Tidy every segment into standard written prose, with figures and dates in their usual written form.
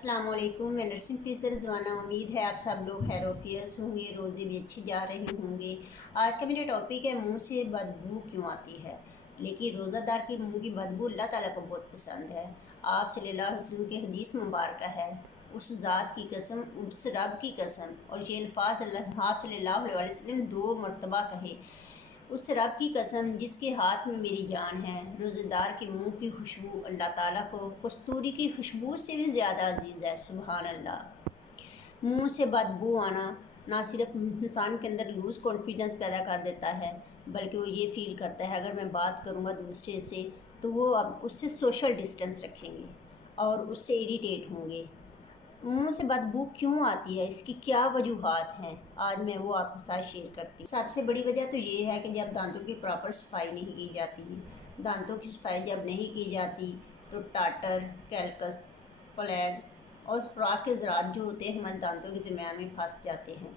अस्सलाम वालेकुम। मैं नर्सिंग फ़ीसर ज़वाना। उम्मीद है आप सब लोग खैरोफियत होंगे, रोज़े भी अच्छी जा रहे होंगे। आज का मेरा टॉपिक है मुंह से बदबू क्यों आती है। लेकिन रोज़ादार की मुंह की बदबू अल्लाह ताला को बहुत पसंद है। आप सल्लल्लाहु अलैहि वसल्लम की हदीस मुबारक है, उस ज़ात की कसम, उस रब की कसम, और ये अल्फाज आप सल्लल्लाहु अलैहि वसल्लम 2 मरतबा कहे, उस रब की कसम जिसके हाथ में मेरी जान है। रोज़ेदार के मुंह की खुशबू अल्लाह ताला को कस्तूरी की खुशबू से भी ज़्यादा अजीज़ है। सुभान अल्लाह। मुंह से बदबू आना ना सिर्फ इंसान के अंदर लूज़ कॉन्फिडेंस पैदा कर देता है, बल्कि वो ये फ़ील करता है अगर मैं बात करूँगा दूसरे से तो वो अब उससे सोशल डिस्टेंस रखेंगे और उससे इरिटेट होंगे। मुँह से बदबू क्यों आती है, इसकी क्या वजूहात हैं, आज मैं वो आपके साथ शेयर करती हूँ। सबसे बड़ी वजह तो ये है कि जब दांतों की प्रॉपर सफाई नहीं की जाती है। दांतों की सफाई जब नहीं की जाती तो टाटर, कैल्कस, प्लैग और खुराक के ज़रात जो होते हैं हमारे दांतों के दरमियान में फंस जाते हैं,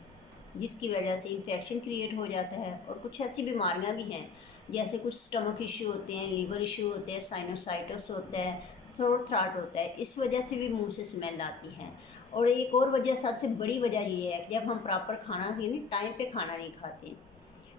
जिसकी वजह से इन्फेक्शन क्रिएट हो जाता है। और कुछ ऐसी बीमारियां भी हैं, जैसे कुछ स्टमक इशू होते हैं, लीवर इशू होते हैं, साइनोसाइटिस होता है, थ्रोट थ्राट होता है। इस वजह से भी मुंह से स्मेल आती है। और एक और वजह, सबसे बड़ी वजह ये है कि जब हम प्रॉपर खाना यानी टाइम पे खाना नहीं खाते,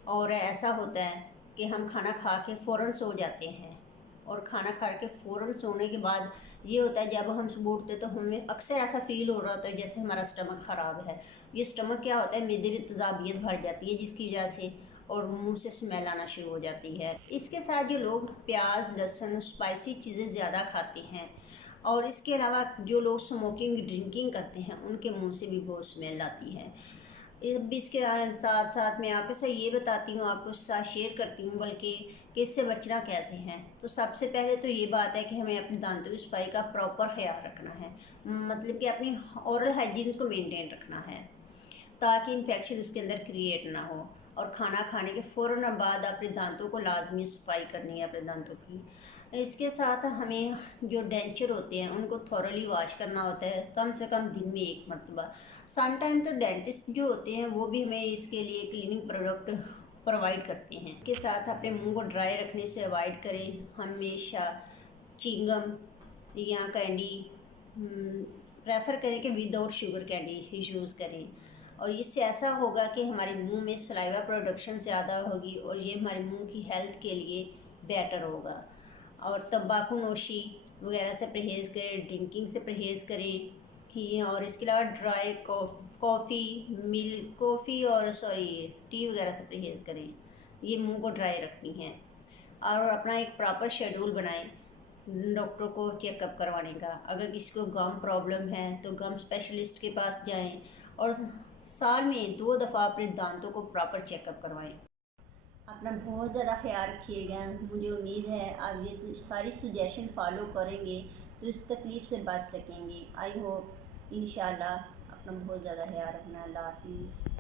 और ऐसा होता है कि हम खाना खा के फ़ौरन सो जाते हैं, और खाना खा के फ़ौरन सोने के बाद ये होता है जब हम सुबह उठते तो हमें अक्सर ऐसा फ़ील हो रहा होता है जैसे हमारा स्टमक ख़राब है। ये स्टमक क्या होता है, मैदे में तेज़ाबियत बढ़ जाती है जिसकी वजह से और मुंह से स्मेल आना शुरू हो जाती है। इसके साथ जो लोग प्याज, लहसुन, स्पाइसी चीज़ें ज़्यादा खाते हैं, और इसके अलावा जो लोग स्मोकिंग, ड्रिंकिंग करते हैं, उनके मुंह से भी बहुत स्मेल आती है। इसके साथ साथ मैं आप से ये बताती हूँ, आपको साथ शेयर करती हूँ बल्कि कि इससे बचना कैसे हैं। तो सबसे पहले तो ये बात है कि हमें अपने दांतों की सफाई का प्रॉपर ख्याल रखना है, मतलब कि अपनी ओरल हाइजीन को मेंटेन रखना है ताकि इन्फेक्शन उसके अंदर क्रिएट ना हो। और खाना खाने के फ़ौरन बाद अपने दांतों को लाजमी सफाई करनी है अपने दांतों की। इसके साथ हमें जो डेंचर होते हैं उनको थॉरली वॉश करना होता है, कम से कम दिन में 1 मरतबा। सम टाइम तो डेंटिस्ट जो होते हैं वो भी हमें इसके लिए क्लीनिंग प्रोडक्ट प्रोवाइड करते हैं। इसके साथ अपने मुंह को ड्राई रखने से अवॉइड करें। हमेशा चिंगम या कैंडी प्रेफर करें कि विदाउट शुगर कैंडी यूज़ करें, और इससे ऐसा होगा कि हमारे मुंह में सलाइवा प्रोडक्शन ज़्यादा होगी और ये हमारे मुंह की हेल्थ के लिए बेटर होगा। और तंबाकू नोशी वगैरह से परहेज़ करें, ड्रिंकिंग से परहेज़ करें ये। और इसके अलावा ड्राई कॉफ़ी, मिल्क कॉफ़ी और टी वगैरह से परहेज़ करें, ये मुंह को ड्राई रखती हैं। और अपना एक प्रॉपर शेड्यूल बनाएं डॉक्टर को चेकअप करवाने का। अगर किसी को गम प्रॉब्लम है तो गम स्पेशलिस्ट के पास जाएं, और साल में 2 दफ़ा अपने दांतों को प्रॉपर चेकअप करवाएं। अपना बहुत ज़्यादा ख्याल रखिएगा। मुझे उम्मीद है आप ये सारी सजेशन फॉलो करेंगे तो इस तकलीफ़ से बच सकेंगे। आई होप इंशाल्लाह। अपना बहुत ज़्यादा ख्याल रखना। अल्लाह हाफिज़।